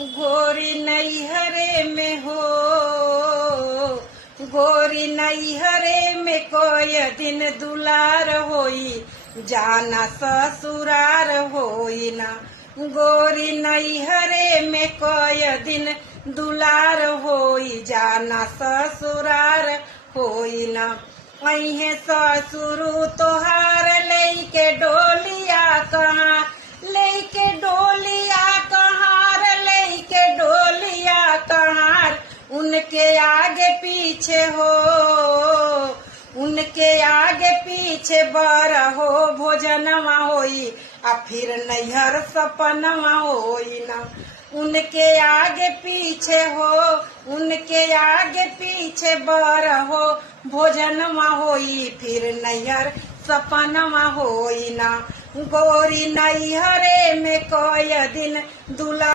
गोरी नैहरे में हो, गोरी नैहरे में कोई दिन दुलार होई, जाना ससुरार होई ना। गोरी नैहरे में कोई दिन दुलार होई, जाना ससुरार होई ना। अहे ससुरु तोहार लेके डोलिया कहाँ, लेके डोलिया कहार, लेके डोलिया कहार। उनके आगे पीछे हो, उनके आगे पीछे बर हो, भोजनवा होई आ फिर नैहर सपनवा होई ना। उनके आगे पीछे हो, उनके आगे पीछे बर हो, भोजनवा होई फिर नैहर सपनवा होई ना। गोरी नैहरे में कोई दिन दुला